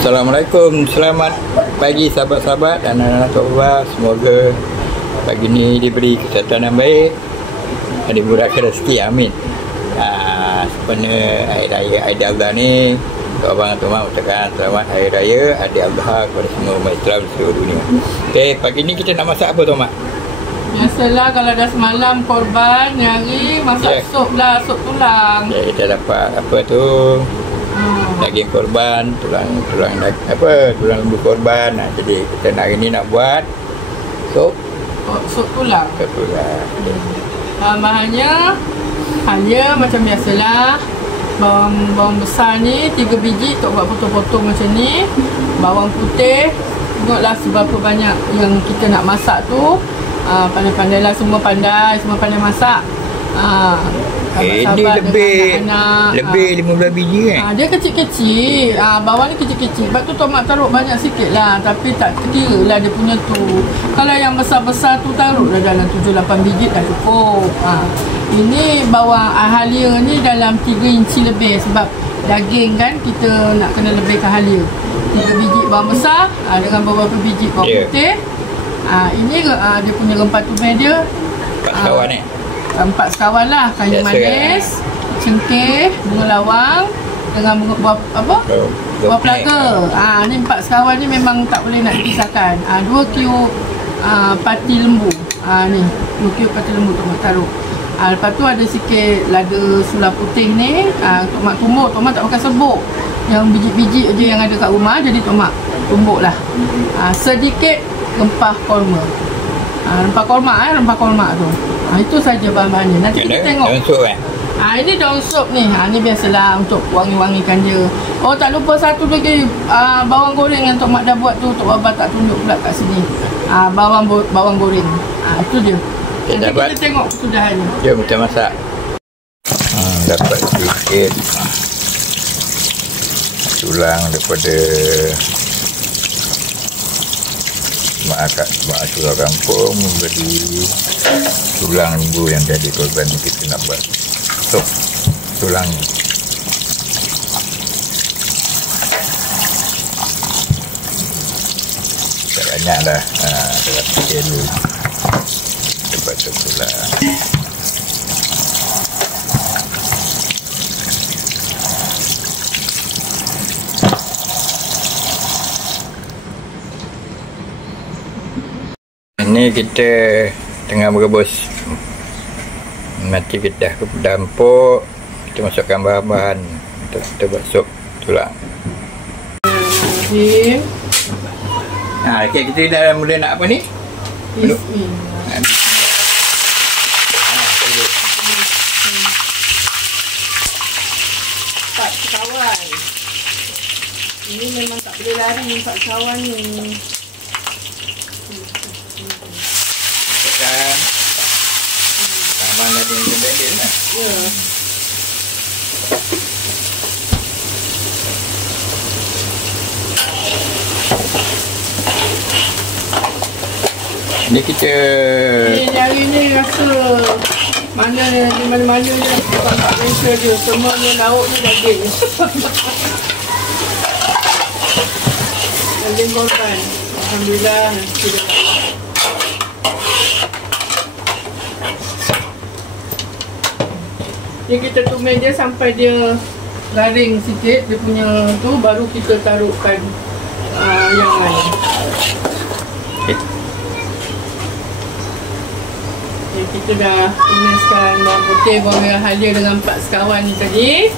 Assalamualaikum, selamat pagi sahabat-sahabat dan anak-anak Allah. Semoga pagi ni diberi kesihatan yang baik dan dimurahkan rezeki, amin. Sebenarnya Hari Raya Aidiladha ni, Tok Abang dan Tok Mak ucapkan selamat Hari Raya Aidiladha kepada semua umat Islam di seluruh dunia. Okey, pagi ni kita nak masak apa Tok Mak? Biasalah kalau dah semalam korban nyari masak sup lah, sup tulang. Kita dapat apa tu? Daging korban, tulang lembu korban. Jadi kita hari ni nak buat sup tulang. Bahannya hanya macam biasalah. Bawang besar ni 3 biji, Tok buat potong-potong macam ni. Bawang putih, tengoklah seberapa banyak yang kita nak masak tu. Pandai-pandai lah, semua pandai masak. Ini lebih 15 biji kan? Dia kecil-kecil. Bawang ni kecil-kecil. Sebab tu Tok Mak taruh banyak sikit lah. Tapi tak kira lah dia punya tu. Kalau yang besar-besar tu taruh dah dalam 7-8 biji dah cukup. Ini bawang halia ni dalam 3 inci lebih. Sebab daging kan kita nak kena lebihkan halia. 3 biji bawang besar dengan beberapa biji bawang putih. Ini dia punya rempah tumis dia 4 sekawan ni. 4 sekawan lah. Kayu manis, cengkeh, bunga lawang dengan bunga buah pelaga. Ni 4 sekawan ni memang tak boleh nak dipisahkan. 2 kiu pati lembu. Ni 2 kiu pati lembu Tok Mak taruh. Lepas tu ada sikit lada sula putih ni. Tok Mak tumbuk. Tok Mak tak pakai serbuk. Yang biji-biji je yang ada kat rumah. Jadi Tok Mak tumbuk lah. Sedikit rempah korma. Rempah korma tu. Itu saja bahan-bahannya. Nanti kita tengok. Daun sup kan? Ini daun sup ni. Ni biasalah untuk wangi-wangikan dia. Oh, tak lupa satu lagi. Bawang goreng yang Tok Mak dah buat tu. Tok Baba tak tunjuk pula kat sini. Bawang goreng. Itu dia. Nanti kita tengok kesudahannya. Jom kita masak. Dapat sedikit tulang daripada mak surau kampung, beri tulang lembu yang jadi korban ni. Kita nak buat sup tulang ni. Tak banyak dah. Dalam sikit dulu dapat sup tulang. Ini kita tengah merebus. Nanti kita dah dampuk, kita masukkan bahan-bahan untuk kita buat sup tulang. Okay, kita dah mula nak apa ni? Empat sekawan. Ini memang tak boleh lari 4 sekawan ni. Saman ada yang bendel lah. Ya. Ni kita hari ni rasa mana-mana je bukan tak mention je. Semuanya lauk ni daging. Daging korban. Alhamdulillah. Ni kita tumis dia sampai dia garing sikit dia punya tu, baru kita taruhkan yang lain. Kita dah tumiskan bawang putih, bawang merah halia dengan 4 sekawan ni tadi.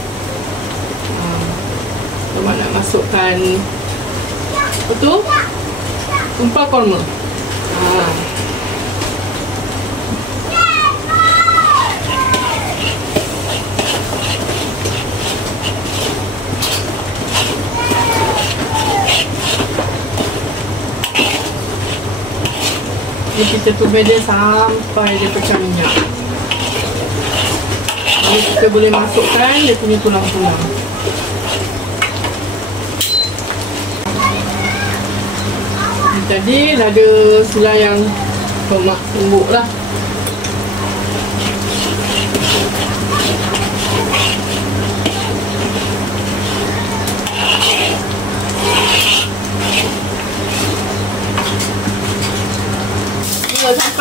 Kita nak masukkan apa tu? Rempah korma. Kita tumis dia sampai dia pecah minyak. Jadi kita boleh masukkan dia punya tulang-tulang. Tadi ada sula yang Tok Mak tumbuk lah.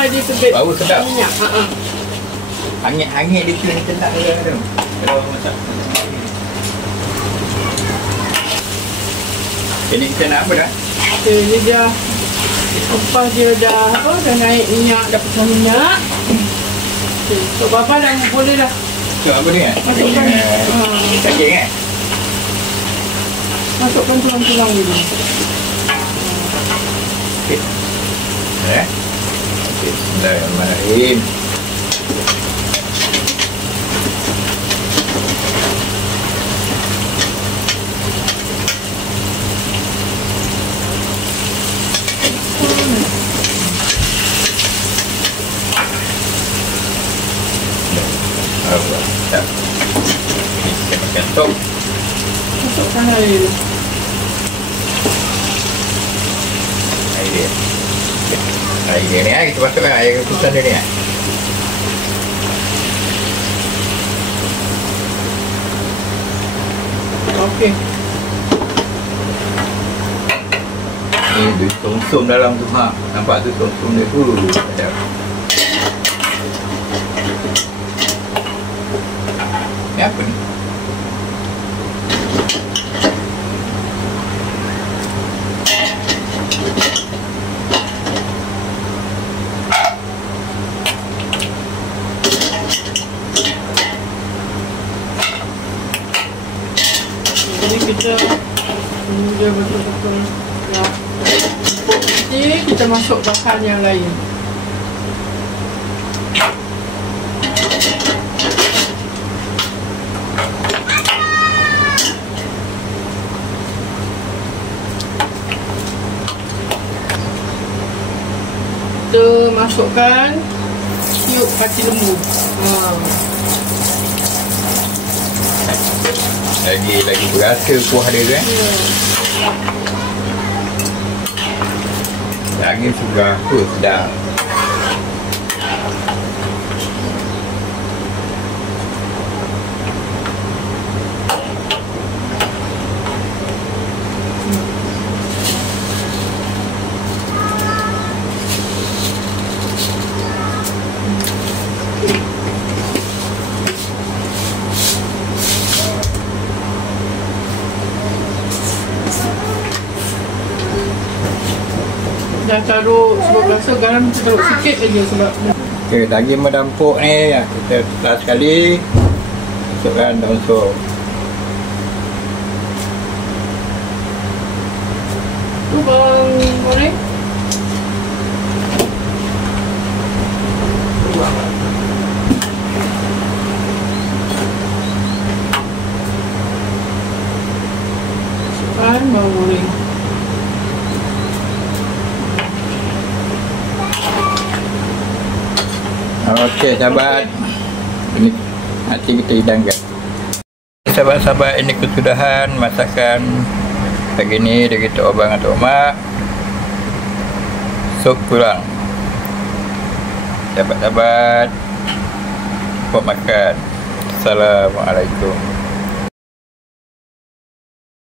sampai dia sebit. Bau sedap. Minyak. Hangit-hangit dia tu nak tu. Kalau masak. Ini kita nak apa dah? Okay, ni dia. Lepas dia dah apa? Dah naik minyak, dah pecah minyak. Okay, so Bapa dah boleh dah. So apa ni kan? Masukkan. Daging kan? Masukkan tulang-tulang dulu. Okey. Bismillahirrahmanirrahim. Tak. Ini kita makan top. Masukkan air. Air dia ni kita masukkan air rebusan dia ni Okey. Ni dia sum-sum dalam tu nampak tu sum-sum dia tu. Sekejap. Ni apa ni? Jadi kita dia betul-betul ya. Jadi kita masuk bahan yang lain. Kita masukkan tiup kaki lembu. Lagi berasa kuah dia kan? Daging sudah sedap. Dah taruh sebab rasa garam kita taruh sikit aja sebab Okey, daging medampuk ni kita telah sekali masukkan daun sup. tu bawang goreng. Masukkan bawang goreng. Okey sahabat, ini nanti kita hidangkan. Sahabat-sahabat, ini kesudahan masakan pagi ni dari Tok Abang atau Mak, sup tulang. Sahabat-sahabat, buat makan. Assalamualaikum.